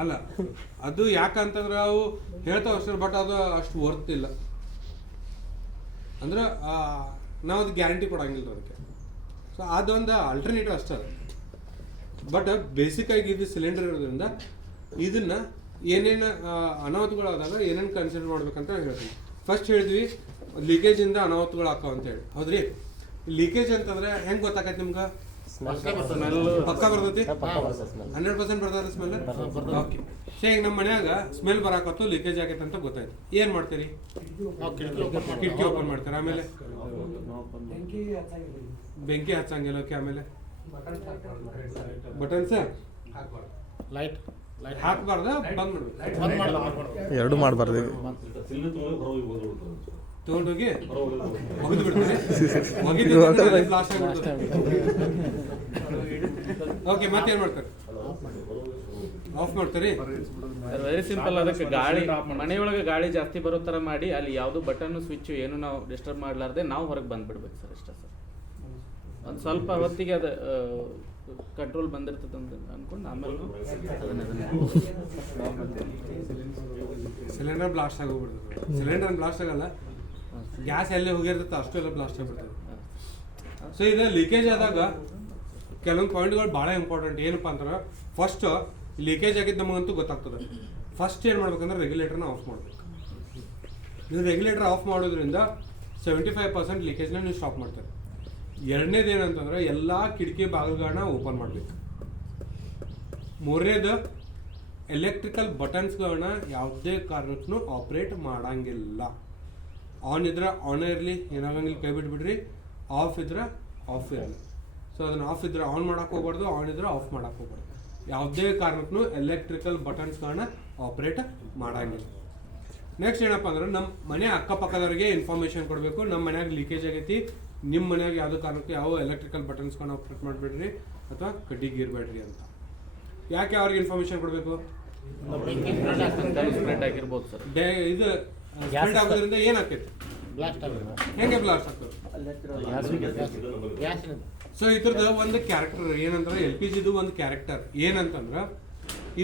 ಅಲ್ಲ, ಅದು ಯಾಕಂತಂದ್ರೆ ಅವು ಹೇಳ್ತಾವ ಅಷ್ಟೇ ಬಟ್ ಅದು ಅಷ್ಟು ವರ್ತ್ ಇಲ್ಲ. ಅಂದ್ರೆ ನಾವು ಅದು ಗ್ಯಾರಂಟಿ ಕೊಡಂಗಿಲ್ಲ ಅದಕ್ಕೆ. ಸೊ ಅದೊಂದು ಆಲ್ಟರ್ನೇಟಿವ್ ಅಷ್ಟೇ ಬಟ್ ಬೇಸಿಕ್ ಆಗಿ ಇದು ಸಿಲಿಂಡರ್ ಇರೋದ್ರಿಂದ ಇದನ್ನ ಏನೇನು ಅನಾಹುತಗಳಾದಾಗ ಏನೇನು ಕನ್ಸಿಡರ್ ಮಾಡ್ಬೇಕಂತ ಹೇಳ್ತೀನಿ. ಫಸ್ಟ್ ಹೇಳಿದ್ವಿ ಲೀಕೇಜಿಂದ ಅನಾಹುತಗಳು ಅಂತ ಹೇಳಿ. ಹೌದ್ರಿ? ಲೀಕೇಜ್ ಅಂತಂದ್ರೆ ಹೆಂಗ್ ಗೊತ್ತಾಕೈತಿ ನಿಮ್ಗೆ? ಪಕ್ಕ ಬರ್ತೈತಿ? ಹಂಡ್ರೆಡ್ ಪರ್ಸೆಂಟ್ ಬರ್ತದ ಸ್ಮೆಲ್ ಓಕೆ. ಸೊ ಈಗ ನಮ್ಮ ಮನ್ಯಾಗ ಸ್ಮೆಲ್ ಬರಾಕತ್ತು ಲೀಕೇಜ್ ಆಗೈತೆ ಅಂತ ಗೊತ್ತಾಯ್ತು. ಏನ್ ಮಾಡ್ತೀರಿ? ಕಿಟಕಿ ಓಪನ್ ಮಾಡ್ತಾರೆ ಆಮೇಲೆ? ಬೆಂಕಿ ಹಚ್ಚಂಗಿಲ್ಲ ಓಕೆ ಆಮೇಲೆ? Button sir? ಲೈಟ್ ಹಾಕಬಾರ್ದು? ಬಂದ್ ಮಾಡ್ಬೇಕು ಎರಡು ಮಾಡಬಾರ್ದು ತಗೊಂಡೋಗಿ ಒಗೆದು ಬಿಡ್ತಾರೆ. ಒಗಿದ್ರೆ ಬ್ಲಾಸ್ಟ್ ಓಕೆ ಮತ್ತೇನ್ ಮಾಡ್ತಾರೆ? ಆಫ್ ಮಾಡ್ತಾರೆ? ವೆರಿ ಸಿಂಪಲ್ ಅದಕ್ಕೆ ಗಾಳಿ ಮನೆಯೊಳಗೆ ಗಾಳಿ ಜಾಸ್ತಿ ಬರೋ ಥರ ಮಾಡಿ ಅಲ್ಲಿ ಯಾವುದು ಬಟನ್ ಸ್ವಿಚ್ ಏನು ನಾವು ಡಿಸ್ಟರ್ಬ್ ಮಾಡಲಾರ್ದೆ ನಾವು ಹೊರಗೆ ಬಂದ್ಬಿಡ್ಬೇಕು ಸರ್ ಅಷ್ಟೇ ಸರ್ ಒಂದು ಸ್ವಲ್ಪ ಹೊತ್ತಿಗೆ ಅದು ಕಂಟ್ರೋಲ್ ಬಂದಿರ್ತದೆ ಅಂತ ಅನ್ಕೊಂಡು ಆಮೇಲೆ ಅದನ್ನ ಸಿಲಿಂಡರ್ ಬ್ಲಾಸ್ಟ್ ಆಗೋಗ್ಬಿಡ್ತದೆ ಸಿಲಿಂಡರ್ ಬ್ಲಾಸ್ಟ್ ಆಗಲ್ಲ. ಗ್ಯಾಸ್ ಎಲ್ಲಿ ಹೋಗಿರ್ತೈತೆ ಅಷ್ಟು ಎಲ್ಲ ಬ್ಲಾಸ್ಟ್ ಆಗಿಬಿಡ್ತದೆ ಸೊ ಇದು ಲೀಕೇಜ್ ಆದಾಗ ಕೆಲವೊಂದು ಪಾಯಿಂಟ್ಗಳು ಭಾಳ ಇಂಪಾರ್ಟೆಂಟ್ ಏನಪ್ಪ ಅಂದ್ರೆ ಫಸ್ಟ್ ಲೀಕೇಜ್ ಆಗಿದ್ದು ನಮಗಂತೂ ಗೊತ್ತಾಗ್ತದೆ. ಫಸ್ಟ್ ಏನು ಮಾಡ್ಬೇಕಂದ್ರೆ ರೆಗ್ಯುಲೇಟರ್ನ ಆಫ್ ಮಾಡ್ಬೇಕು. ನೀವು ರೆಗ್ಯುಲೇಟರ್ ಆಫ್ ಮಾಡೋದ್ರಿಂದ ಸೆವೆಂಟಿ ಫೈವ್ ಪರ್ಸೆಂಟ್ ಲೀಕೇಜ್ನ ನೀವು ಸ್ಟಾಪ್ ಮಾಡ್ತಾರೆ. ಎರಡನೇದು ಏನಂತಂದ್ರೆ ಎಲ್ಲ ಕಿಟಕಿ ಬಾಗಿಲುಗಳನ್ನ ಓಪನ್ ಮಾಡಬೇಕು. ಮೂರನೇದು ಎಲೆಕ್ಟ್ರಿಕಲ್ ಬಟನ್ಸ್ಗಳನ್ನ ಯಾವುದೇ ಕಾರಣಕ್ಕೂ ಆಪ್ರೇಟ್ ಮಾಡಂಗಿಲ್ಲ. ಆನ್ ಇದ್ರೆ ಆನ್ ಇರಲಿ ಏನಾಗಂಗಿಲ್ಲ ಕೈ ಬಿಟ್ಬಿಡ್ರಿ. ಆಫ್ ಇದ್ರೆ ಆಫ್ ಇರಲಿ. ಸೊ ಅದನ್ನ ಆಫ್ ಇದ್ರೆ ಆನ್ ಮಾಡಕ್ಕೆ ಹೋಗ್ಬಾರ್ದು ಆನ್ ಇದ್ರೆ ಆಫ್ ಮಾಡಕ್ಕೆ ಹೋಗ್ಬಾರ್ದು. ಯಾವುದೇ ಕಾರಣಕ್ಕೂ ಎಲೆಕ್ಟ್ರಿಕಲ್ ಬಟನ್ಸ್ಗಳನ್ನ ಆಪ್ರೇಟ್ ಮಾಡಂಗಿಲ್ಲ. ನೆಕ್ಸ್ಟ್ ಏನಪ್ಪ ಅಂದ್ರೆ ನಮ್ಮ ಮನೆ ಅಕ್ಕಪಕ್ಕದವರಿಗೆ ಇನ್ಫಾರ್ಮೇಶನ್ ಕೊಡಬೇಕು. ನಮ್ಮ ಮನೆಯಾಗ ಲೀಕೇಜ್ ಆಗೈತಿ. ನಿಮ್ಮ ಮನೆಯಾಗ ಯಾವುದೇ ಕಾರಣಕ್ಕೂ ಯಾವ ಎಲೆಕ್ಟ್ರಿಕಲ್ ಬಟನ್ಸ್ಗಳನ್ನ ಆಪ್ರೇಟ್ ಮಾಡಿಬಿಡ್ರಿ ಅಥವಾ ಕಡ್ಡಿಗೆ ಇರಬೇಡ್ರಿ ಅಂತ. ಯಾಕೆ ಅವ್ರಿಗೆ ಇನ್ಫಾರ್ಮೇಶನ್ ಕೊಡಬೇಕು? ಇದು ಸ್ಪ್ರೆಡ್ ಆಗೋದ್ರಿಂದ ಏನಾಗ್ತೈತಿ? ಬ್ಲಾಸ್ಟ್ ಆಗೋದು. ಹೆಂಗೆ ಬ್ಲಾಸ್ಟ್ ಆಗ್ತದೆ? ಗ್ಯಾಸ್ ಸೊ ಇದ್ರದ್ದು ಒಂದು ಕ್ಯಾರೆಕ್ಟರ್ ಏನಂದ್ರೆ ಎಲ್ ಪಿ ಜಿದು ಒಂದು ಕ್ಯಾರೆಕ್ಟರ್ ಏನಂತಂದ್ರ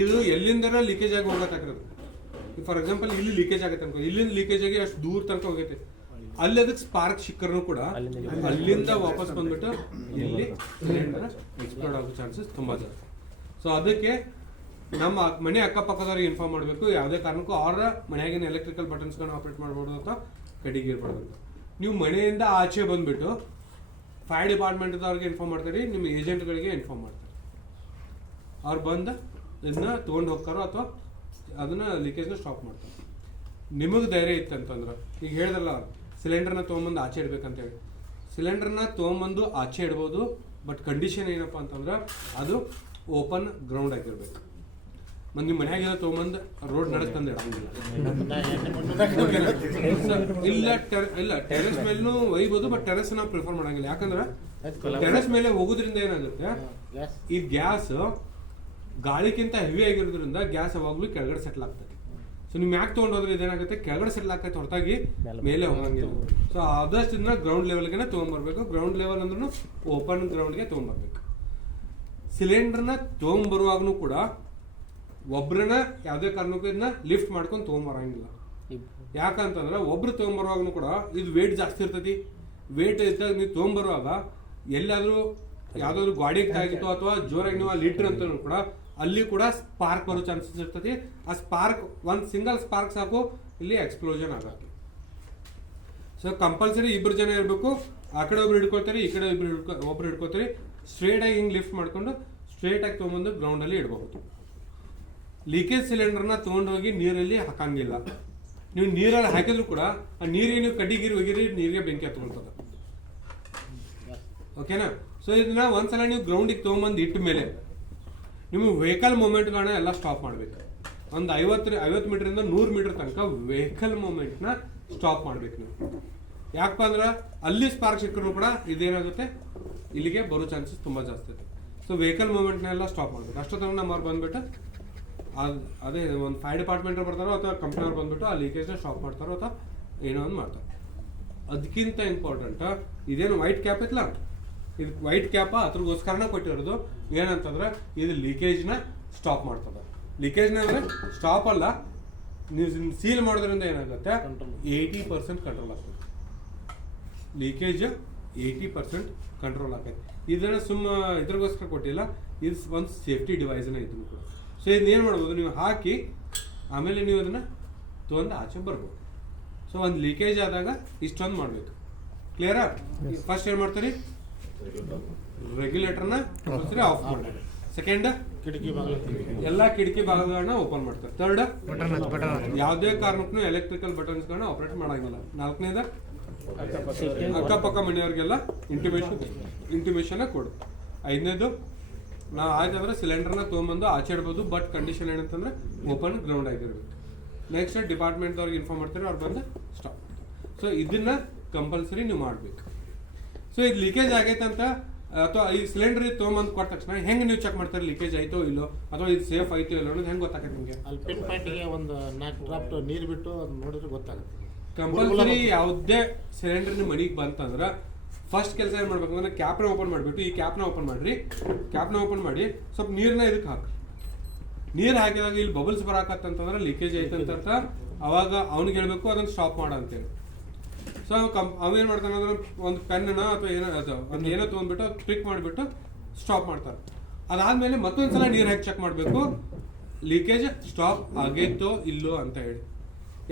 ಇದು ಎಲ್ಲಿಂದರ ಲೀಕೇಜ್ ಆಗಿ ಹೋಗತ್ತಾಕ್ರದು ಫಾರ್ ಎಕ್ಸಾಂಪಲ್ ಇಲ್ಲಿ ಲೀಕೇಜ್ ಆಗತ್ತೆ ಅನ್ಕೋ ಇಲ್ಲಿಂದ ಲೀಕೇಜ್ ಆಗಿ ಅಷ್ಟು ದೂರ ತನಕ ಹೋಗೈತೆ. ಅಲ್ಲಿ ಅದಕ್ಕೆ ಸ್ಪಾರ್ಕ್ ಸಿಕ್ಕರೂ ಕೂಡ ಅಲ್ಲಿಂದ ವಾಪಸ್ ಬಂದ್ಬಿಟ್ಟು ಇಲ್ಲಿ ಎಕ್ಸ್ಪ್ಲೋರ್ಡ್ ಎಕ್ಸ್ಪ್ಲೋಡ್ ಆಗೋ ಚಾನ್ಸಸ್ ತುಂಬಾ ಜಾಸ್ತಿ. ಸೊ ಅದಕ್ಕೆ ನಮ್ಮ ಮನೆ ಅಕ್ಕಪಕ್ಕದವ್ರಿಗೆ ಇನ್ಫಾರ್ಮ್ ಮಾಡಬೇಕು. ಯಾವುದೇ ಕಾರಣಕ್ಕೂ ಅವರ ಮನೆಯಾಗಿನ ಎಲೆಕ್ಟ್ರಿಕಲ್ ಬಟನ್ಸ್ಗಳನ್ನ ಆಪರೇಟ್ ಮಾಡಬಾರ್ದು ಅಂತ ಕಡಿಗೆ ಇರಬಾರ್ದು. ನೀವು ಮನೆಯಿಂದ ಆಚೆ ಬಂದ್ಬಿಟ್ಟು ಫೈರ್ ಡಿಪಾರ್ಟ್ಮೆಂಟ್ದವ್ರಿಗೆ ಇನ್ಫಾರ್ಮ್ ಮಾಡ್ತೀರಿ, ನಿಮ್ಮ ಏಜೆಂಟ್ಗಳಿಗೆ ಇನ್ಫಾರ್ಮ್ ಮಾಡ್ತಾರೆ. ಅವ್ರು ಬಂದು ಇದನ್ನ ತೊಗೊಂಡು ಹೋಗ್ತಾರೋ ಅಥವಾ ಅದನ್ನ ಲೀಕೇಜ್ನ ಸ್ಟಾಪ್ ಮಾಡ್ತಾರೆ. ನಿಮಗೆ ಧೈರ್ಯ ಇತ್ತಂತಂದ್ರೆ ಈಗ ಹೇಳಿದ್ರಲ್ಲ ಸಿಲಿಂಡರ್ನ ತೊಗೊಂಬಂದು ಆಚೆ ಇಡ್ಬೇಕಂತ ಹೇಳಿ. ಸಿಲಿಂಡರ್ನ ತೊಗೊಂಬಂದು ಆಚೆ ಇಡ್ಬೋದು ಬಟ್ ಕಂಡೀಷನ್ ಏನಪ್ಪ ಅಂತಂದ್ರೆ ಅದು ಓಪನ್ ಗ್ರೌಂಡ್ ಆಗಿರ್ಬೇಕು. ಮತ್ತು ನಿಮ್ಮ ಮನ್ಯಾಗೆಲ್ಲ ತೊಗೊಂಬಂದು ರೋಡ್ ನಡಕ್ ಇಲ್ಲ ಇಲ್ಲ, ಟೆರೆಸ್ ಮೇಲೂ ಒಯ್ಬೋದು, ಬಟ್ ಟೆರೆಸ್ ನಾವು ಪ್ರಿಫರ್ ಮಾಡಂಗಿಲ್ಲ. ಯಾಕಂದ್ರೆ ಟೆರೆಸ್ ಮೇಲೆ ಹೋಗೋದ್ರಿಂದ ಏನಾಗುತ್ತೆ? ಈ ಗ್ಯಾಸ್ ಗಾಳಿಗಿಂತ ಹೆವಿ ಆಗಿರೋದ್ರಿಂದ ಗ್ಯಾಸ್ ಯಾವಾಗ್ಲೂ ಕೆಳಗಡೆ ಸೆಟ್ಲ್ ಆಗ್ತದೆ. ಸೊ ನೀವು ಯಾಕೆ ತೊಗೊಂಡೋದ್ರೆ ಇದೇನಾಗುತ್ತೆ? ಕೆಳಗಡೆ ಸೆಟ್ಲ್ ಆಗ್ತೈತೆ, ಹೊರತಾಗಿ ಮೇಲೆ ಹೋಗಂಗಿಲ್ಲ. ಸೊ ಆದಷ್ಟು ಇದನ್ನ ಗ್ರೌಂಡ್ ಲೆವೆಲ್ಗೆ ತೊಗೊಂಬರ್ಬೇಕು ಗ್ರೌಂಡ್ ಲೆವೆಲ್ ಅಂದ್ರೂ ಓಪನ್ ಗ್ರೌಂಡ್ಗೆ ತೊಗೊಂಡ್ಬರ್ಬೇಕು ಸಿಲಿಂಡರ್ನ ತೊಗೊಂಬರುವಾಗನು ಕೂಡ ಒಬ್ರನ್ನ ಯಾವುದೇ ಕಾರಣಕ್ಕೂ ಇದನ್ನ ಲಿಫ್ಟ್ ಮಾಡ್ಕೊಂಡು ತೊಗೊಂಬರಂಗಿಲ್ಲ. ಯಾಕಂತಂದ್ರೆ ಒಬ್ರು ತೊಗೊಂಬರುವಾಗನು ಕೂಡ ಇದು ವೇಟ್ ಜಾಸ್ತಿ ಇರ್ತೈತಿ. ವೇಟ್ ಇದ್ದಾಗ ನೀವು ತೊಗೊಂಬರುವಾಗ ಎಲ್ಲಾದರೂ ಯಾವುದಾದ್ರು ಗಾಡಿಗೆ ತಾಗಿತ್ತು ಅಥವಾ ಜೋರಾಗಿ ನೀವು ಅಲ್ಲಿ ಇಟ್ರಿ ಅಂತ ಕೂಡ ಅಲ್ಲಿ ಕೂಡ ಸ್ಪಾರ್ಕ್ ಬರೋ ಚಾನ್ಸಸ್ ಇರ್ತೈತಿ. ಆ ಸ್ಪಾರ್ಕ್ ಒಂದು ಸಿಂಗಲ್ ಸ್ಪಾರ್ಕ್ ಸಾಕು, ಇಲ್ಲಿ ಎಕ್ಸ್ಪ್ಲೋಷನ್ ಆಗಕ್ಕೆ ಸೊ ಕಂಪಲ್ಸರಿ ಇಬ್ರು ಜನ ಇರಬೇಕು. ಆ ಕಡೆ ಒಬ್ರು ಹಿಡ್ಕೊತಾರೆ ಈ ಕಡೆ ಇಬ್ರು ಹಿಡ್ಕೊ ಒಬ್ರು ಹಿಡ್ಕೊತಾರೆ ಸ್ಟ್ರೇಟಾಗಿ ಹಿಂಗೆ ಲಿಫ್ಟ್ ಮಾಡ್ಕೊಂಡು ಸ್ಟ್ರೇಟಾಗಿ ತೊಗೊಂಬಂದು ಗ್ರೌಂಡಲ್ಲಿ ಇಡಬಹುದು. ಲೀಕೇಜ್ ಸಿಲಿಂಡರ್ನ ತೊಗೊಂಡೋಗಿ ನೀರಲ್ಲಿ ಹಾಕಂಗಿಲ್ಲ. ನೀವು ನೀರಲ್ಲಿ ಹಾಕಿದ್ರು ಕೂಡ ಆ ನೀರಿಗೆ ನೀವು ಕಡ್ಡಿಗಿರಿ ಹೋಗಿರಿ ನೀರಿಗೆ ಬೆಂಕಿ ಹತ್ಕೊಳ್ತದೆ. ಓಕೆನಾ ಸೊ ಇದನ್ನ ಒಂದ್ಸಲ ನೀವು ಗ್ರೌಂಡಿಗೆ ತೊಗೊಂಬಂದು ಇಟ್ಟ ಮೇಲೆ ನಿಮ್ಮ ವೆಹಿಕಲ್ ಮೂಮೆಂಟ್ಗಳನ್ನ ಎಲ್ಲ ಸ್ಟಾಪ್ ಮಾಡಬೇಕು. ಒಂದು ಐವತ್ತು ಐವತ್ತು ಮೀಟ್ರಿಂದ ನೂರು ಮೀಟರ್ ತನಕ ವೆಹಿಕಲ್ ಮೂಮೆಂಟ್ನ ಸ್ಟಾಪ್ ಮಾಡ್ಬೇಕು ನೀವು. ಯಾಕಪ್ಪ ಅಂದ್ರೆ ಅಲ್ಲಿ ಸ್ಪಾರ್ಕ್ ಸಿಕ್ಕರೂ ಕೂಡ ಇದೇನಾಗುತ್ತೆ? ಇಲ್ಲಿಗೆ ಬರೋ ಚಾನ್ಸಸ್ ತುಂಬ ಜಾಸ್ತಿ ಇದೆ ಸೊ ವೆಹಿಕಲ್ ಮೂಮೆಂಟ್ನೆಲ್ಲ ಸ್ಟಾಪ್ ಮಾಡ್ಬೇಕು. ನಮ್ಮ ನಮ್ಮವ್ರು ಬಂದ್ಬಿಟ್ಟು ಅದ್ ಅದೇ ಒಂದು ಫೈರ್ ಡಿಪಾರ್ಟ್ಮೆಂಟ್ ಬರ್ತಾರೋ ಅಥವಾ ಕಂಪ್ನಿಯವ್ರು ಬಂದ್ಬಿಟ್ಟು ಆ ಲೀಕೇಜ್ನ ಸ್ಟಾಪ್ ಮಾಡ್ತಾರೋ ಅಥವಾ ಏನೋ ಒಂದು ಮಾಡ್ತಾರೆ. ಅದಕ್ಕಿಂತ ಇಂಪಾರ್ಟೆಂಟ್ ಇದೇನು ವೈಟ್ ಕ್ಯಾಪ್ ಇತ್ತಲ್ಲ ಇದು ವೈಟ್ ಕ್ಯಾಪ ಅದ್ರಗೋಸ್ಕರನೇ ಕೊಟ್ಟಿರೋದು. ಏನಂತಂದ್ರೆ ಇದು ಲೀಕೇಜ್ನ ಸ್ಟಾಪ್ ಮಾಡ್ತದೆ. ಲೀಕೇಜ್ನ ಅಂದರೆ ಸ್ಟಾಪ್ ಅಲ್ಲ ನೀವು ಸೀಲ್ ಮಾಡೋದ್ರಿಂದ ಏನಾಗುತ್ತೆ? ಏಯ್ಟಿ ಪರ್ಸೆಂಟ್ ಕಂಟ್ರೋಲ್ ಆಗ್ತದೆ. ಲೀಕೇಜ್ ಏಯ್ಟಿ ಪರ್ಸೆಂಟ್ ಕಂಟ್ರೋಲ್ ಆಗ್ತದೆ. ಇದನ್ನ ಸುಮ್ಮ ಇದ್ರಗೋಸ್ಕರ ಕೊಟ್ಟಿಲ್ಲ ಇದು ಒಂದು ಸೇಫ್ಟಿ ಡಿವೈಸ್ನ ಇದನ್ನು ಕೂಡ. ಸೊ ಇದನ್ನ ಏನು ಮಾಡ್ಬೋದು ನೀವು ಹಾಕಿ ಆಮೇಲೆ ನೀವು ಅದನ್ನು ತೊಗೊಂಡು ಆಚೆ ಬರ್ಬೋದು. ಸೊ ಒಂದು ಲೀಕೇಜ್ ಆದಾಗ ಇಷ್ಟೊಂದು ಮಾಡಬೇಕು. ಕ್ಲಿಯರಾ ಫಸ್ಟ್ ಏನು ಮಾಡ್ತೀರಿ? ರೆಗ್ಯುಲೇಟರ್ನ ಆಫ್ ಮಾಡಿ ಸೆಕೆಂಡ್ ಕಿಟಕಿ ಭಾಗ ಎಲ್ಲ ಕಿಟಕಿ ಭಾಗಗಳನ್ನ ಓಪನ್ ಮಾಡ್ತಾರೆ. ಥರ್ಡ್ ಯಾವುದೇ ಕಾರಣಕ್ಕೂ ಎಲೆಕ್ಟ್ರಿಕಲ್ ಬಟನ್ಸ್ಗಳನ್ನ ಆಪರೇಟ್ ಮಾಡಂಗಿಲ್ಲ. ನಾಲ್ಕನೇದ? ಅಕ್ಕಪಕ್ಕ. ಮನೆಯವ್ರಿಗೆಲ್ಲ ಇಂಟಿಮೇಷನ್ ಇಂಟಿಮೇಷನ್ ಕೊಡು. ಐದನೇದು? ನಾವು ಆಯ್ತಂದ್ರೆ ಸಿಲಿಂಡರ್ನ ತೊಗೊಂಬಂದು ಆಚೆ ಇಡ್ಬೋದು ಬಟ್ ಕಂಡೀಷನ್ ಏನಂತಂದ್ರೆ ಓಪನ್ ಗ್ರೌಂಡ್ ಆಗಿರ್ಬೇಕು. ನೆಕ್ಸ್ಟ್ ಡಿಪಾರ್ಟ್ಮೆಂಟ್ದವ್ರಿಗೆ ಇನ್ಫಾರ್ಮ್ ಮಾಡ್ತಾರೆ ಅವ್ರು ಬಂದು ಸ್ಟಾಪ್ ಸೊ ಇದನ್ನ ಕಂಪಲ್ಸರಿ ನೀವು ಮಾಡಬೇಕು. ಸೊ ಇದು ಲೀಕೇಜ್ ಆಗೈತೆ ಅಂತ ಅಥವಾ ಈ ಸಿಲಿಂಡರ್ ತೊಗೊಂಬಂದು ಕೊಟ್ಟ ತಕ್ಷಣ ಹೆಂಗೆ ನೀವು ಚೆಕ್ ಮಾಡ್ತಾರೆ ಲೀಕೇಜ್ ಆಯ್ತೋ ಇಲ್ಲೋ ಅಥವಾ ಇದು ಸೇಫ್ ಆಯ್ತೋ ಇಲ್ಲೋ ಅನ್ನೋದು ಹೆಂಗೆ ಗೊತ್ತಾಗುತ್ತೆ ನಿಮಗೆ? ಅಲ್ಲಿ ಪಿನ್ ಪಾಯಿಂಟ್ಗೆ ಒಂದು ನಾಲ್ಕು ಡ್ರಾಪ್ ನೀರು ಬಿಟ್ಟು ಅದು ನೋಡಿದ್ರೆ ಗೊತ್ತಾಗುತ್ತೆ. ಕಂಪಲ್ಸರಿ ಯಾವುದೇ ಸಿಲಿಂಡರ್ ನಿಮ್ಮ ಮನೆಗೆ ಬಂತಂದ್ರೆ ಫಸ್ಟ್ ಕೆಲಸ ಏನು ಮಾಡ್ಬೇಕು ಅಂದ್ರೆ ಕ್ಯಾಪ್ನ ಓಪನ್ ಮಾಡಿಬಿಟ್ಟು, ಈ ಕ್ಯಾಪ್ನ ಓಪನ್ ಮಾಡ್ರಿ. ಕ್ಯಾಪ್ನ ಓಪನ್ ಮಾಡಿ, ಸ್ವಲ್ಪ ನೀರನ್ನ ಇದಕ್ಕೆ ಹಾಕಿ. ನೀರು ಹಾಕಿದಾಗ ಇಲ್ಲಿ ಬಬಲ್ಸ್ ಬರಾಕತ್ತಂತಂದ್ರೆ ಲೀಕೇಜ್ ಐತಂತ ಅವಾಗ ಅವ್ನಿಗೆ ಹೇಳ್ಬೇಕು, ಅದನ್ನ ಸ್ಟಾಪ್ ಮಾಡ ಅಂತೇಳಿ. ಸೊ ಕಂಪ್ ಅವೇನು ಮಾಡ್ತಾನೆ ಅಂದ್ರೆ ಒಂದು ಪೆನ್ನ ಅಥವಾ ಏನೋ ಒಂದು ಏನೋ ತೊಗೊಂಡ್ಬಿಟ್ಟು ಕ್ಲಿಕ್ ಮಾಡಿಬಿಟ್ಟು ಸ್ಟಾಪ್ ಮಾಡ್ತಾರೆ ಅದಾದಮೇಲೆ ಮತ್ತೊಂದು ಸಲ ನೀರು ಹಾಕಿ ಚೆಕ್ ಮಾಡಬೇಕು. ಲೀಕೇಜ್ ಸ್ಟಾಪ್ ಆಗೈತೋ ಇಲ್ಲೋ ಅಂತ ಹೇಳಿ.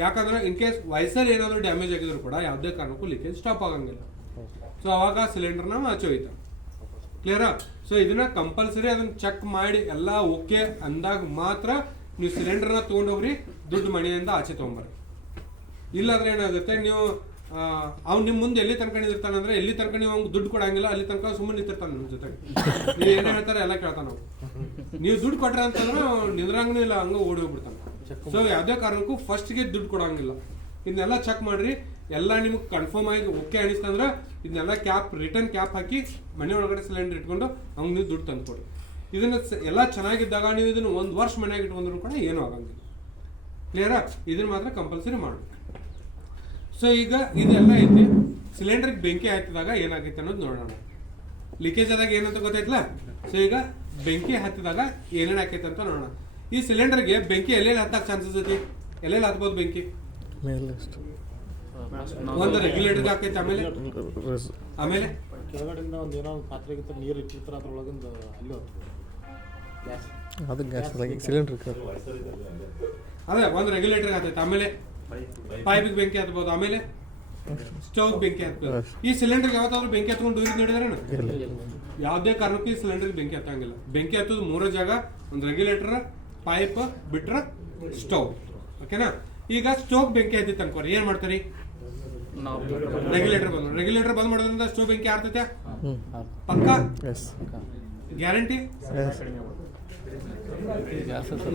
ಯಾಕಂದ್ರೆ ಇನ್ ಕೇಸ್ ವೈಸರ್ ಏನಾದರೂ ಡ್ಯಾಮೇಜ್ ಆಗಿದ್ರು ಕೂಡ ಯಾವುದೇ ಕಾರಣಕ್ಕೂ ಲೀಕೇಜ್ ಸ್ಟಾಪ್ ಆಗಂಗಿಲ್ಲ. ಸೊ ಅವಾಗ ಸಿಲಿಂಡರ್ನ ಆಚೆ ಹೋಯ್ತು ಕ್ಲಿಯರಾ ಸೊ ಇದನ್ನ ಕಂಪಲ್ಸರಿ ಅದನ್ನ ಚೆಕ್ ಮಾಡಿ, ಎಲ್ಲ ಓಕೆ ಅಂದಾಗ ಮಾತ್ರ ನೀವು ಸಿಲಿಂಡರ್ನ ತೊಗೊಂಡೋಗ್ರಿ, ದುಡ್ಡು ಮನೆಯಿಂದ ಆಚೆ ತೊಗೊಂಬರ್ರಿ. ಇಲ್ಲಾಂದ್ರೆ ಏನಾಗುತ್ತೆ, ನೀವು ಅವ್ನು ನಿಮ್ಮ ಮುಂದೆ ಎಲ್ಲಿ ತನಕ ಅಂದ್ರೆ, ಎಲ್ಲಿ ತನಕ ನೀವು ಅವ್ನಿಗೆ ದುಡ್ಡು ಕೊಡಂಗಿಲ್ಲ, ಅಲ್ಲಿ ತನಕ ಸುಮ್ಮನೆ ನಿಂತಿರ್ತಾನೆ ನಿಮ್ಮ ಜೊತೆಗೆ. ನೀವು ಏನೇ ಹೇಳ್ತಾರೆ ಎಲ್ಲ ಕೇಳ್ತಾನ ನಾವು ನೀವು ದುಡ್ಡು ಕೊಟ್ರೆ ಅಂತಂದ್ರೆ ನಿದ್ರಂಗೂ ಇಲ್ಲ, ಹಂಗ ಓಡಿ ಹೋಗ್ಬಿಡ್ತಾನೆ. ಸೊ ಯಾವುದೇ ಕಾರಣಕ್ಕೂ ಫಸ್ಟ್ಗೆ ದುಡ್ಡು ಕೊಡಂಗಿಲ್ಲ. ಇದನ್ನೆಲ್ಲ ಚೆಕ್ ಮಾಡ್ರಿ, ಎಲ್ಲ ನಿಮ್ಗೆ ಕನ್ಫರ್ಮ್ ಆಗಿ ಓಕೆ ಅನಿಸ್ತಂದ್ರೆ ಇದನ್ನೆಲ್ಲ ಕ್ಯಾಪ್ ರಿಟರ್ನ್ ಕ್ಯಾಪ್ ಹಾಕಿ ಮನೆ ಒಳಗಡೆ ಸಿಲಿಂಡರ್ ಇಟ್ಕೊಂಡು ಅವ್ನಿಗೆ ನೀವು ದುಡ್ಡು ತಂದುಕೊಡಿ. ಇದನ್ನ ಎಲ್ಲ ಚೆನ್ನಾಗಿದ್ದಾಗ ನೀವು ಇದನ್ನು ಒಂದು ವರ್ಷ ಮನೆಯಾಗ ಇಟ್ಕೊಂಡ್ರು ಕೂಡ ಏನೂ ಆಗಂಗಿಲ್ಲ. ಕ್ಲಿಯರಾ ಇದನ್ನ ಮಾತ್ರ ಕಂಪಲ್ಸರಿ ಮಾಡಬೇಕು. ಸೊ ಈಗ ಇದೆಲ್ಲ ಐತಿ. ಸಿಲಿಂಡರ್ಗೆ ಬೆಂಕಿ ಹತ್ತಿದಾಗ ಏನಾಗೈತೆ ಅನ್ನೋದು ನೋಡೋಣ. ಲೀಕೇಜ್ ಆದಾಗ ಏನಂತ ಗೊತ್ತಾಯ್ತಲ್ಲ ಸೊ ಈಗ ಬೆಂಕಿ ಹತ್ತಿದಾಗ ಏನೇನು ಆಕೈತೆ ಅಂತ ನೋಡೋಣ. ಈ ಸಿಲಿಂಡರ್ಗೆ ಬೆಂಕಿ ಎಲ್ಲೆಲ್ಲಿ ಹತ್ತಕ್ಕೆ ಚಾನ್ಸಸ್ ಐತಿ? ಎಲ್ಲೆಲ್ಲಿ ಹತ್ಬೋದು ಬೆಂಕಿ? ಒಂದು ರೆಗ್ಯುಲೇಟರ್ ಹಾಕೈತೆ ಆಮೇಲೆ? ಆಮೇಲೆ? ಕೆಳಗಡೆಯಿಂದ ಒಂದು ಏನೋ ಒಂದು ಪಾತ್ರೆ ಗಿತ್ರೆ ನೀರು ಇಟ್ಟಿರ್ತಾರೆ ಅದ್ರೊಳಗಿಂದ ಅಲ್ಲಿ ಹೋಗ್ತದೆ. ಗ್ಯಾಸ್. ಅದು ಗ್ಯಾಸ್ ಸಿಲಿಂಡರ್ ಅದೇ ಒಂದು ರೆಗ್ಯುಲೇಟರ್ ಹತ್ತೈತೆ ಆಮೇಲೆ ಪೈಪಿಗೆ ಬೆಂಕಿ ಹತ್ಬೋದು. ಆಮೇಲೆ ಸ್ಟವ್ ಬೆಂಕಿ ಹತ್ಬೋದು. ಈ ಸಿಲಿಂಡರ್ ಯಾವತ್ತಾದ್ರೂ ಬೆಂಕಿ ಹತ್ಕೊಂಡು ಊರಿಗೆ ನೋಡಿದ್ರೇನು? ಯಾವುದೇ ಕಾರಣಕ್ಕೂ ಈ ಸಿಲಿಂಡರ್ಗೆ ಬೆಂಕಿ ಹತ್ತಂಗಿಲ್ಲ. ಬೆಂಕಿ ಹತ್ತೋದು ಮೂರು ಜಾಗ ಒಂದು ರೆಗ್ಯುಲೇಟರ್ ಪೈಪ್ ಬಿಟ್ರ ಸ್ಟವ್ ಓಕೆನಾ ಈಗ ಸ್ಟೋವ್ ಬೆಂಕಿ ಹತ್ತಿತ್ತು ಅನ್ಕೋರಿ. ಏನ್ ಮಾಡ್ತಾರೆ? ನಾವು ರೆಗ್ಯುಲೇಟರ್ ಬಂದ್ ರೆಗ್ಯುಲೇಟರ್ ಬಂದ್ ಮಾಡೋದ್ರಿಂದ ಸ್ಟೋವ್ ಬೆಂಕಿ ಆರ್ತೈತೆ? ಪಕ್ಕಾ? ಪಕ್ಕ ಎಸ್ ಗ್ಯಾರಂಟಿ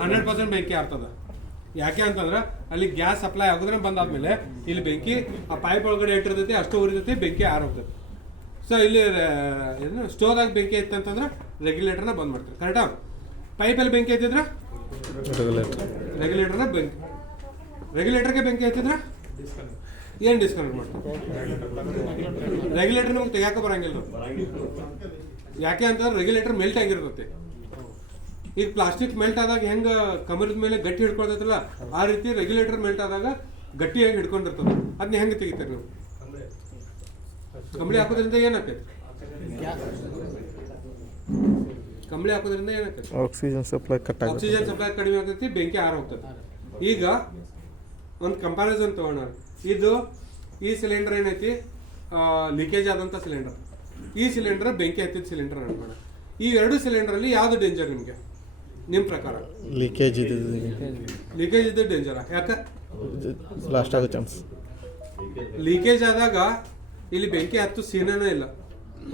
ಹಂಡ್ರೆಡ್ ಪರ್ಸೆಂಟ್ ಬೆಂಕಿ ಆಗ್ತದ ಯಾಕೆ ಅಂತಂದ್ರೆ ಅಲ್ಲಿ ಗ್ಯಾಸ್ ಸಪ್ಲೈ ಆಗೋದ್ರೆ ಬಂದಾದ್ಮೇಲೆ ಇಲ್ಲಿ ಬೆಂಕಿ ಆ ಪೈಪ್ ಒಳಗಡೆ ಇಟ್ಟಿರ್ತೈತಿ ಅಷ್ಟು ಉರಿತೈತಿ ಬೆಂಕಿ ಆರ್ ಹೋಗ್ತೈತಿ. ಸೊ ಇಲ್ಲಿ ಏನು ಸ್ಟೋವ್ದಾಗ ಬೆಂಕಿ ಐತೆ ಅಂತಂದ್ರೆ ರೆಗ್ಯುಲೇಟರ್ನ ಬಂದ್ ಮಾಡ್ತಾರೆ. ಕರೆಕ್ಟಾ ಪೈಪಲ್ಲಿ ಬೆಂಕಿ ಐತಿದ್ರ? ರೆಗ್ಯುಲೇಟರ್ ರೆಗ್ಯುಲೇಟರ್ನ ಬೆಂಕಿ. ರೆಗ್ಯುಲೇಟರ್ಗೆ ಬೆಂಕಿ ಐತಿದ್ರೆ? ಏನು ಡಿಸ್ಕನೆಕ್ಟ್ ಮಾಡ್ತೀವಿ ರೆಗ್ಯುಲೇಟರ್ ನಿಮ್ಗೆ ತೆಗಿಯಾಕ ಬರಂಗಿಲ್ಲ ಯಾಕೆ ಅಂತಂದ್ರೆ ರೆಗ್ಯುಲೇಟರ್ ಮೆಲ್ಟ್ ಆಗಿರ್ತೈತಿ. ಈಗ ಪ್ಲಾಸ್ಟಿಕ್ ಮೆಲ್ಟ್ ಆದಾಗ ಹೆಂಗೆ ಕಮರದ ಮೇಲೆ ಗಟ್ಟಿ ಹಿಡ್ಕೊಳ್ತೈತಲ್ಲ ಆ ರೀತಿ ರೆಗ್ಯುಲೇಟರ್ ಮೆಲ್ಟ್ ಆದಾಗ ಗಟ್ಟಿಯಾಗಿ ಹಿಡ್ಕೊಂಡಿರ್ತದೆ. ಅದನ್ನ ಹೆಂಗೆ ತೆಗಿತಾರೆ ನೀವು? ಕಂಬಳಿ ಹಾಕೋದ್ರಿಂದ ಏನಾಕೈತಿ ಕಂಬಳಿ ಹಾಕೋದ್ರಿಂದ ಏನಾಕೈತಿ oxygen supply cut oxygen supply ಕಡಿಮೆ ಆಗ್ತೈತಿ ಬೆಂಕಿ ಆರ ಹೋಗ್ತದೆ ಈಗ ಒಂದು ಕಂಪ್ಯಾರಿಸನ್ ತಗೋಣ. ಇದು ಈ ಸಿಲಿಂಡರ್ ಏನೈತಿ? ಲೀಕೇಜ್ ಆದಂಥ ಸಿಲಿಂಡರ್. ಈ ಸಿಲಿಂಡರ್ ಬೆಂಕಿ ಹತ್ತಿದ ಸಿಲಿಂಡರ್ ಅನ್ಕೋಣ ಈ ಎರಡು ಸಿಲಿಂಡರಲ್ಲಿ ಯಾವ್ದು ಡೇಂಜರ್ ನಿಮಗೆ? ನಿಮ್ಮ ಪ್ರಕಾರ? ಲೀಕೇಜ್ ಇದೆ ಲೀಕೇಜ್ ಇದ್ದು ಡೇಂಜರ್ ಯಾಕೆ? ಲಾಸ್ಟ್ ಆಗೋ ಚಾನ್ಸ್ ಲೀಕೇಜ್ ಆದಾಗ ಇಲ್ಲಿ ಬೆಂಕಿ ಹತ್ತು ಸೀನನೇ ಇಲ್ಲ.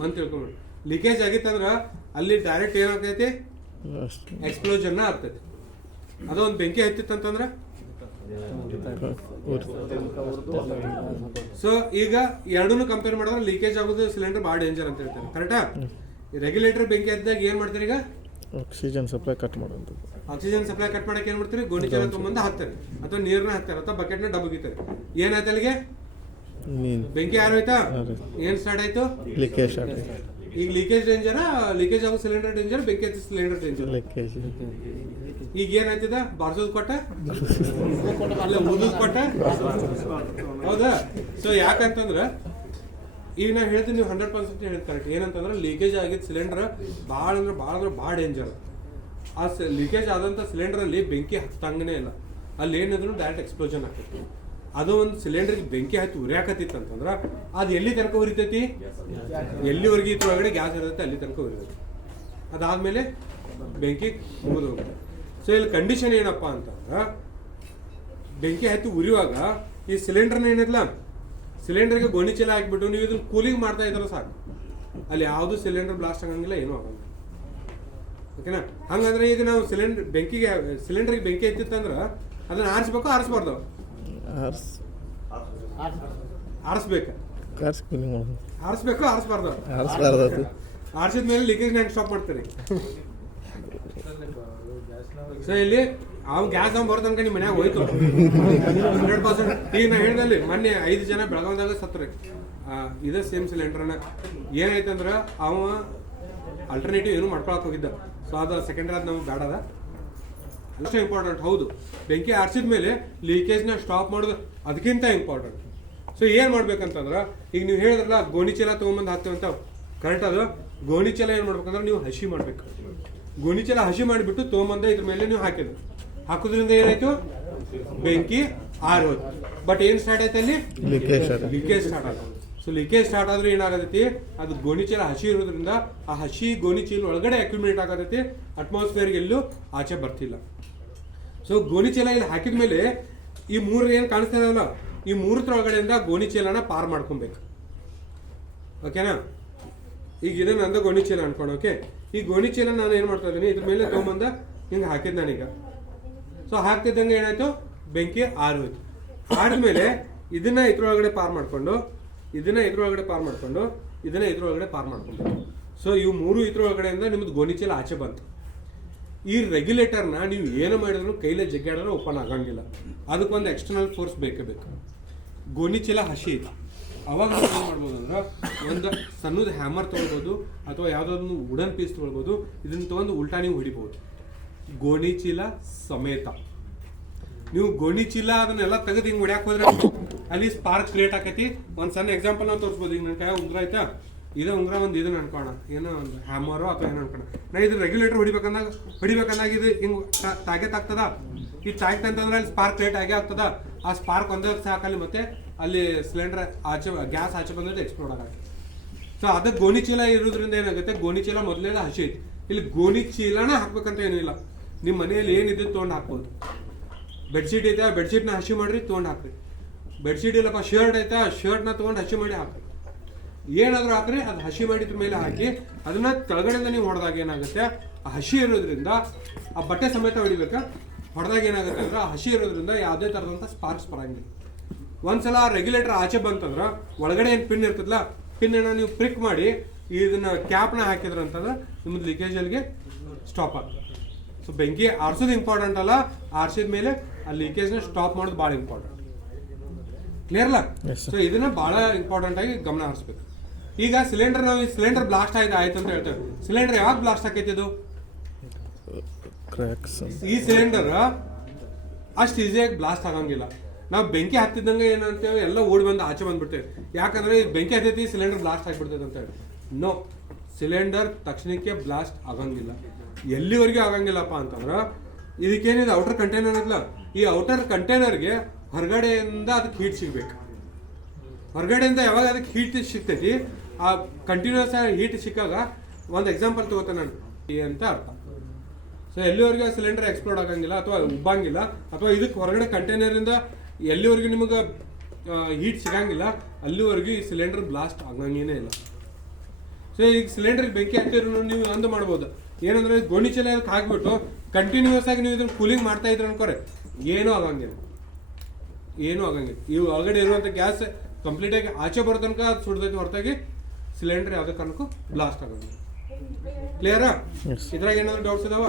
ಅಂತ ತಿಳ್ಕೊಂಡು ಲೀಕೇಜ್ ಆಗಿತ್ತಂದ್ರೆ ಅಲ್ಲಿ ಡೈರೆಕ್ಟ್ ಏನಾಗ್ತೈತಿ? ಎಕ್ಸ್ಪ್ಲೋಜನ್ ಆಗ್ತೈತಿ. ಅದೊಂದು ಬೆಂಕಿ ಹತ್ತಿತ್ತಂತಂದ್ರೆ ಸೊ ಈಗ ಎರಡೂ ಕಂಪೇರ್ ಮಾಡಿದ್ರೆ ಲೀಕೇಜ್ ಆಗೋದು ಸಿಲಿಂಡರ್ ಭಾಳ ಡೇಂಜರ್ ಅಂತ ಹೇಳ್ತಾರೆ. ಕರೆಕ್ಟಾ ರೆಗ್ಯುಲೇಟರ್ ಬೆಂಕಿ ಹತ್ತಿದಾಗ ಏನ್ ಮಾಡ್ತೀರಿ ಈಗ? ಆಕ್ಸಿಜನ್ ಸಪ್ಲೈ ಕಟ್ ಮಾಡೋದು. ಆಕ್ಸಿಜನ್ ಸಪ್ಲೈ ಕಟ್ ಮಾಡಕ್ಕೆ ಏನು ಮಾಡ್ತೀರಿ? ಗೋಣಿ ಚೀಲ ತೊಗೊಂಬಂದು ಹಾಕ್ತಾರೆ ಅಥವಾ ನೀರನ್ನ ಹಾಕ್ತಾರೆ ಅಥವಾ ಬಕೆಟ್ನ ಡಬ್ಬಗಿತಾರೆ ಏನಾಯ್ತು ಅಲ್ಲಿಗೆ? ಬೆಂಕಿ ಯಾರು ಆಯ್ತಾ? ಏನ್ ಸ್ಟಾರ್ಟ್ ಆಯ್ತು? ಲೀಕೇಜ್ ಸ್ಟಾರ್ಟ್ ಈಗ ಲೀಕೇಜ್ ಡೇಂಜರ್ ಲೀಕೇಜ್ ಆಗೋ ಸಿಲಿಂಡರ್ ಡೇಂಜರ್ ಬೆಂಕಿ ಸಿಲಿಂಡರ್ ಡೇಂಜರ್ ಲೀಕೇಜ್ ಈಗ ಏನಾಯ್ತದ? ಬಾರ್ಸೋದ್ ಕೊಟ್ಟ? ಅಲ್ಲೇ ಓದೋದ್ ಕೊಟ್ಟ? ಹೌದಾ? ಸೊ ಯಾಕಂತಂದ್ರ, ಈಗ ನಾ ಹೇಳ್ತೀನಿ, ನೀವು ಹಂಡ್ರೆಡ್ ಪರ್ಸೆಂಟ್ ಹೇಳಿದ್ ಕರೆಕ್ಟ್ ಏನಂತಂದ್ರೆ ಲೀಕೇಜ್ ಆಗಿದ್ದ ಸಿಲಿಂಡರ್ ಭಾಳ ಅಂದ್ರೆ ಭಾಳ ಅಂದ್ರೆ ಭಾಳ ಡೇಂಜರ್ ಆ ಲೀಕೇಜ್ ಆದಂಥ ಸಿಲಿಂಡರಲ್ಲಿ ಬೆಂಕಿ ಹತ್ತಂಗನೇ ಇಲ್ಲ. ಅಲ್ಲಿ ಏನಿದ್ರು ಡೈರೆಕ್ಟ್ ಎಕ್ಸ್ಪ್ಲೋಷನ್ ಆಗ್ತೈತಿ. ಅದು ಒಂದು ಸಿಲಿಂಡರ್ಗೆ ಬೆಂಕಿ ಹತ್ತಿ ಉರಿಯಾಕತ್ತಿತ್ತು ಅಂತಂದ್ರ, ಅದು ಎಲ್ಲಿ ತನಕ ಉರಿತೈತಿ? ಎಲ್ಲಿವರೆಗೆ ಇತ್ತು ಒಳಗಡೆ ಗ್ಯಾಸ್ ಇರುತ್ತೆ, ಅಲ್ಲಿ ತನಕ ಉರಿತೈತಿ. ಅದಾದ್ಮೇಲೆ ಬೆಂಕಿ ಮುಗಿದು ಹೋಗುತ್ತೆ. ಸೊ ಇಲ್ಲಿ ಕಂಡೀಷನ್ ಏನಪ್ಪ ಅಂತಂದ್ರ ಬೆಂಕಿ ಹತ್ತಿ ಉರಿಯುವಾಗ ಈ ಸಿಲಿಂಡರ್ನ ಏನಿಲ್ಲ? ಸಿಲಿಂಡರ್ಗೆ ಗೋಣಿ ಚೀಲ ಹಾಕ್ಬಿಟ್ಟು ನೀವು ಇದನ್ನ ಕೂಲಿಂಗ್ ಮಾಡ್ತಾ ಇದ್ರೆ ಸಾಕು. ಅಲ್ಲಿ ಯಾವುದು ಸಿಲಿಂಡರ್ ಬ್ಲಾಸ್ಟ್ ಆಗಂಗಿಲ್ಲ ಏನು ಆಗಲ್ಲ ಓಕೆನಾ ಹಂಗಂದ್ರೆ ಈಗ ನಾವು ಸಿಲಿಂಡರ್ ಬೆಂಕಿಗೆ ಸಿಲಿಂಡರ್ಗೆ ಬೆಂಕಿ ಹತ್ತಿತ್ತಂದ್ರೆ ಅದನ್ನ ಆರಿಸ್ಬೇಕು ಆರಿಸ್ಬಾರ್ದು? ಆರ್ಸ್. ಆರಿಸ್ಬೇಕು. ಆರಿಸ್ಬೇಕು ಆರಿಸ್ಬಾರ್ದು? ಆರಿಸ್ಬಾರ್ದು ಆರಿಸಿದ ಮೇಲೆ ಲೀಕೇಜ್ ಹೆಂಗೆ ಸ್ಟಾಪ್ ಮಾಡ್ತೀರಿ? ಸೊ ಇಲ್ಲಿ ಅವ್ನು ಗ್ಯಾಸ್ ಅವ್ನು ಬರೋ ತನಕ ನಿಮ್ಮ ಮನ್ಯಾಗ ಹೋಯ್ತು. ಹಂಡ್ರೆಡ್ ಪರ್ಸೆಂಟ್ ಈಗ ನಾ ಹೇಳ್ದಲ್ಲಿ ಮೊನ್ನೆ ಐದು ಜನ ಬೆಳಗಾವದಾಗ ಸತ್ರಿ ಇದೇ ಸೇಮ್ ಸಿಲಿಂಡರ್ನ ಅಂದ್ರೆ, ಅವ ಅಲ್ಟರ್ನೇಟಿವ್ ಏನು ಮಾಡ್ಕೊಳಕ್ ಹೋಗಿದ್ದ. ಸೊ ಅದು ಸೆಕೆಂಡ್ ಅದು ನಮ್ಗೆ ಬೇಡ ಅದ ಅಷ್ಟೇ ಇಂಪಾರ್ಟೆಂಟ್ ಹೌದು. ಬೆಂಕಿ ಆರಿಸಿದ ಮೇಲೆ ಲೀಕೇಜ್ನ ಸ್ಟಾಪ್ ಮಾಡೋದು ಅದಕ್ಕಿಂತ ಇಂಪಾರ್ಟೆಂಟ್ ಸೊ ಏನು ಮಾಡ್ಬೇಕಂತಂದ್ರೆ, ಈಗ ನೀವು ಹೇಳಿದ್ರಲ್ಲ ಗೋಣಿ ಚೀಲ ತೊಗೊಂಬಂದು ಹಾಕ್ತೇವೆ ಅಂತ ಕರೆಕ್ಟ್ ಅದು. ಗೋಣಿ ಚೀಲ ಏನು ಮಾಡ್ಬೇಕಂದ್ರೆ, ನೀವು ಹಸಿ ಮಾಡ್ಬೇಕು. ಗೋಣಿ ಚೀಲ ಹಸಿ ಮಾಡಿಬಿಟ್ಟು ತೊಗೊಂಬಂದೆ ಇದ್ರ ಮೇಲೆ ನೀವು ಹಾಕಿದ್ರು ಹಾಕೋದ್ರಿಂದ ಏನಾಯ್ತು? ಬೆಂಕಿ ಆರೋದು. ಬಟ್ ಏನು ಸ್ಟಾರ್ಟ್ ಆಯ್ತು ಅಲ್ಲಿ? ಲೀಕೇಜ್ ಅದು ಸ್ಟಾರ್ಟ್ ಆಗುತ್ತೆ ಸೊ ಲೀಕೇಜ್ ಸ್ಟಾರ್ಟ್ ಆದ್ರೆ ಏನಾಗತೈತಿ? ಅದು ಗೋಣಿಚೀಲ ಹಸಿ ಇರೋದ್ರಿಂದ ಆ ಹಸಿ ಗೋಣಿಚೀಲ ಒಳಗಡೆ ಅಕ್ಯುಮಿನೇಟ್ ಆಗತೈತಿ. ಅಟ್ಮಾಸ್ಫಿಯರ್ ಎಲ್ಲೂ ಆಚೆ ಬರ್ತಿಲ್ಲ. ಸೊ ಗೋಣಿಚೀಲ ಇಲ್ಲಿ ಹಾಕಿದ ಮೇಲೆ ಈ ಮೂರು ಏನು ಕಾಣಿಸ್ತಾ ಇದಾವಲ್ಲ? ಈ ಮೂರತ್ರ ಒಳಗಡೆಯಿಂದ ಗೋಣಿಚೀಲನ ಪಾರ್ ಮಾಡ್ಕೊಬೇಕು. ಓಕೆನಾ ಈಗ ಇದನ್ನ ನಂದು ಗೋಣಿಚೀಲ ಅನ್ಕೊಂಡು ಓಕೆ ಈ ಗೋಣಿ ಚೀಲ ನಾನು ಏನು ಮಾಡ್ತಾ ಇದ್ದೀನಿ, ಇದ್ರ ಮೇಲೆ ತೊಗೊಂಬಂದ ಹಿಂಗೆ ಹಾಕಿದ್ ನಾನೀಗ. ಸೊ ಹಾಕ್ತಿದ್ದಂಗೆ ಏನಾಯ್ತು? ಬೆಂಕಿ ಆರೋಯ್ತು. ಆದ್ಮೇಲೆ ಇದನ್ನ ಇದ್ರೊಳಗಡೆ ಪಾರ್ ಮಾಡ್ಕೊಂಡು, ಇದನ್ನ ಇದ್ರೊಳಗಡೆ ಪಾರ್ ಮಾಡ್ಕೊಂಡು, ಇದನ್ನ ಇದ್ರೊಳಗಡೆ ಪಾರ್ ಮಾಡ್ಕೊಂಡು. ಸೊ ಇವು ಮೂರು ಇದ್ರೊಳಗಡೆಯಿಂದ ನಿಮ್ದು ಗೋಣಿ ಚೀಲ ಆಚೆ ಬಂತು. ಈ ರೆಗ್ಯುಲೇಟರ್ನ ನೀವು ಏನು ಮಾಡಿದ್ರು ಕೈಲೇ ಜಗ್ಗಾಡಿದ್ರೆ ಓಪನ್ ಆಗಂಗಿಲ್ಲ. ಅದಕ್ಕೊಂದು ಎಕ್ಸ್ಟರ್ನಲ್ ಫೋರ್ಸ್ ಬೇಕೇ ಬೇಕು. ಗೋಣಿ ಚೀಲ ಹಸಿ ಐತಿ ಅವಾಗ ನಾವು ಏನು ಮಾಡ್ಬೋದು ಅಂದ್ರೆ ಒಂದು ಸಣ್ಣದ ಹ್ಯಾಮರ್ ತೊಗೊಳ್ಬೋದು ಅಥವಾ ಯಾವುದಾದ್ರು ವುಡನ್ ಪೀಸ್ ತೊಗೊಳ್ಬೋದು. ಇದನ್ನ ತೊಗೊಂಡು ಉಲ್ಟಾ ನೀವು ಹೊಡಿಬೋದು. ಗೋಣಿ ಚೀಲ ಸಮೇತ. ನೀವು ಗೋಣಿ ಚೀಲ ಅದನ್ನೆಲ್ಲ ತೆಗೆದು ಹಿಂಗೆ ಹೊಡ್ಯಾಕೆ ಹೋದ್ರೆ ಅಲ್ಲಿ ಸ್ಪಾರ್ಕ್ ಕ್ರಿಯೇಟ್ ಆಕೈತಿ. ಒಂದು ಸಣ್ಣ ಎಕ್ಸಾಂಪಲ್ ನಾವು ತೋರಿಸ್ಬೋದು. ಈಗ ನನ್ನ ಕೈ ಉಂಗ್ರ ಆಯ್ತಾ ಇದೇ ಉಂಗ್ರ ಒಂದು ಇದನ್ನ ಅನ್ಕೋಣ ಏನೋ ಒಂದು ಹ್ಯಾಮರೋ ಅಥವಾ ಏನೋ ಅನ್ಕೋಣ ನಾ ಇದು ರೆಗ್ಯುಲೇಟರ್ ಹೊಡಿಬೇಕಂದಾಗ ಹೊಡಿಬೇಕಂದಾಗ ಇದು ಹಿಂಗೆ ತಾಗೆತ್ ಆಗ್ತದ? ಈ ತಾಗ್ತಂತಂದ್ರೆ ಅಲ್ಲಿ ಸ್ಪಾರ್ಕ್ ಕ್ರಿಯೇಟ್ ಆಗೇ ಆಗ್ತದ. ಆ ಸ್ಪಾರ್ಕ್ ಒಂದೇ ಸಾಕಲ್ಲಿ ಮತ್ತೆ ಅಲ್ಲಿ ಸಿಲಿಂಡರ್ ಆಚೆ ಗ್ಯಾಸ್ ಆಚೆ ಬಂದ್ರೆ ಎಕ್ಸ್ಪ್ಲೋಡ್ ಆಗತ್ತೆ. ಸೊ ಅದು ಗೋಣಿ ಚೀಲ ಇರೋದ್ರಿಂದ ಏನಾಗುತ್ತೆ? ಗೋಣಿ ಚೀಲ ಮೊದಲೇ ಹಸಿ ಐತಿ. ಇಲ್ಲಿ ಗೋಣಿ ಚೀಲನ ಹಾಕ್ಬೇಕಂತ ಏನಿಲ್ಲ ನಿಮ್ಮ ಮನೆಯಲ್ಲಿ ಏನಿದೆ ತೊಗೊಂಡು ಹಾಕ್ಬೋದು. ಬೆಡ್ಶೀಟ್ ಐತೆ ಬೆಡ್ಶೀಟ್ನ ಹಸಿ ಮಾಡಿರಿ, ತೊಗೊಂಡು ಹಾಕ್ರಿ. ಬೆಡ್ಶೀಟ್ ಇಲ್ಲಪ್ಪ, ಶರ್ಟ್ ಐತೆ ಶರ್ಟ್ನ ತೊಗೊಂಡು ಹಸಿ ಮಾಡಿ ಹಾಕ್ರಿ. ಏನಾದರೂ ಹಾಕ್ರಿ, ಅದು ಹಸಿ ಮಾಡಿದ ಮೇಲೆ ಹಾಕಿ, ಅದನ್ನ ಕೆಳಗಡೆಯಿಂದ ನೀವು ಹೊಡೆದಾಗ ಏನಾಗುತ್ತೆ? ಆ ಹಸಿ ಇರೋದ್ರಿಂದ, ಆ ಬಟ್ಟೆ ಸಮೇತ ಹೊಡಿಬೇಕಾ? ಹೊಡೆದಾಗ ಏನಾಗುತ್ತೆ ಅಂದ್ರೆ, ಆ ಹಸಿ ಇರೋದ್ರಿಂದ ಯಾವುದೇ ಥರದಂಥ ಸ್ಪಾರ್ಕ್ಸ್ ಬರಂಗಿಲ್ಲ. ಒಂದ್ಸಲ ರೆಗ್ಯುಲೇಟರ್ ಆಚೆ ಬಂತಂದ್ರೆ ಒಳಗಡೆ ಏನು ಪಿನ್ ಇರ್ತದಲ್ಲ ಪಿನ್ನ ನೀವು ಪ್ರಿಕ್ ಮಾಡಿ ಇದನ್ನ ಕ್ಯಾಪ್ನ ಹಾಕಿದ್ರ ಅಂತಂದ್ರೆ ನಿಮ್ಮದು ಅಲ್ಲಿಗೆ ಸ್ಟಾಪ್ ಆಗ್ತದೆ. ಸೊ ಬೆಂಕಿ ಆರ್ಸೋದು ಇಂಪಾರ್ಟೆಂಟ್ ಅಲ್ಲ ಆರ್ಸಿದ ಮೇಲೆ ಆ ಲೀಕೇಜ್ನ ಸ್ಟಾಪ್ ಮಾಡೋದು ಭಾಳ ಇಂಪಾರ್ಟೆಂಟ್ ಕ್ಲಿಯರ್ ಅಲ್ಲ? ಸೊ ಇದನ್ನ ಭಾಳ ಇಂಪಾರ್ಟೆಂಟ್ ಆಗಿ ಗಮನ ಹರಿಸ್ಬೇಕು. ಈಗ ಸಿಲಿಂಡರ್ ನಾವು ಈ ಸಿಲಿಂಡರ್ ಬ್ಲಾಸ್ಟ್ ಆಯ್ತು ಆಯ್ತು ಅಂತ ಹೇಳ್ತೇವೆ. ಸಿಲಿಂಡರ್ ಯಾವಾಗ ಬ್ಲಾಸ್ಟ್ ಆಕೈತಿ ಇದು ಈ ಸಿಲಿಂಡರ್ ಅಷ್ಟು ಈಸಿಯಾಗಿ ಬ್ಲಾಸ್ಟ್ ಆಗಂಗಿಲ್ಲ. ನಾವು ಬೆಂಕಿ ಹತ್ತಿದ್ದಂಗೆ ಏನಂತೇವೆ ಎಲ್ಲ ಓಡಿ ಬಂದು ಆಚೆ ಬಂದ್ಬಿಡ್ತೇವೆ. ಯಾಕಂದ್ರೆ ಈ ಬೆಂಕಿ ಹತ್ತೈತಿ ಸಿಲಿಂಡರ್ ಬ್ಲಾಸ್ಟ್ ಆಗಿಬಿಡ್ತೈತೆ ಅಂತ ಹೇಳಿ. ನೋ ಸಿಲಿಂಡರ್ ತಕ್ಷಣಕ್ಕೆ ಬ್ಲಾಸ್ಟ್ ಆಗಂಗಿಲ್ಲ. ಎಲ್ಲಿವರೆಗೂ ಆಗಂಗಿಲ್ಲಪ್ಪ ಅಂತಂದ್ರೆ ಇದಕ್ಕೇನಿದೆ ಔಟರ್ ಕಂಟೈನರ್ ಅಂತಲ್ಲ ಈ ಔಟರ್ ಕಂಟೈನರ್ಗೆ ಹೊರಗಡೆಯಿಂದ ಅದಕ್ಕೆ ಹೀಟ್ ಸಿಗ್ಬೇಕು. ಹೊರಗಡೆಯಿಂದ ಯಾವಾಗ ಅದಕ್ಕೆ ಹೀಟ್ ಸಿಗ್ತೈತಿ, ಆ ಕಂಟಿನ್ಯೂಸ್ ಆಗಿ ಹೀಟ್ ಸಿಕ್ಕಾಗ ಒಂದು ಎಕ್ಸಾಂಪಲ್ ತಗೋತೇನೆ ನಾನು. ಈ ಅಂತ ಅರ್ಥ. ಸೊ ಎಲ್ಲಿವರೆಗೂ ಸಿಲಿಂಡರ್ ಎಕ್ಸ್ಪ್ಲೋಡ್ ಆಗಂಗಿಲ್ಲ ಅಥವಾ ಉಬ್ಬಂಗಿಲ್ಲ, ಅಥವಾ ಇದಕ್ಕೆ ಹೊರಗಡೆ ಕಂಟೈನರಿಂದ ಎಲ್ಲಿವರೆಗೂ ನಿಮಗೆ ಹೀಟ್ ಸಿಗಂಗಿಲ್ಲ ಅಲ್ಲಿವರೆಗೂ ಈ ಸಿಲಿಂಡರ್ ಬ್ಲಾಸ್ಟ್ ಆಗಂಗೇನೇ ಇಲ್ಲ. ಸೊ ಈಗ ಸಿಲಿಂಡರ್ ಬೆಂಕಿ ಹತ್ತಿದ್ರು ನೀವು ಅಂದ ಮಾಡ್ಬೋದು. ಏನಂದ್ರೆ ಗೋಣಿ ಚೀಲ ಅದಕ್ಕೆ ಹಾಕ್ಬಿಟ್ಟು ಕಂಟಿನ್ಯೂಸ್ ಆಗಿ ನೀವು ಇದನ್ನ ಕೂಲಿಂಗ್ ಮಾಡ್ತಾ ಇದ್ರೆ ಅನ್ಕೋರೆ. ಏನೂ ಆಗಂಗಿಲ್ಲ. ಏನೂ ಆಗಂಗಿಲ್ಲ. ಇವು ಒಳಗಡೆ ಇರುವಂಥ ಗ್ಯಾಸ್ ಕಂಪ್ಲೀಟಾಗಿ ಆಚೆ ಬರೋ ತನಕ ಅದು ಸುಡ್ದೈತೆ ಹೊರತಾಗಿ ಸಿಲಿಂಡರ್ ಯಾವುದೇ ಕಾರಣಕ್ಕೂ ಬ್ಲಾಸ್ಟ್ ಆಗಂಗಿಲ್ಲ. ಕ್ಲಿಯರಾ. ಇದ್ರಾಗ ಏನಾದ್ರು ಡೌಟ್ಸ್ ಇದಾವ?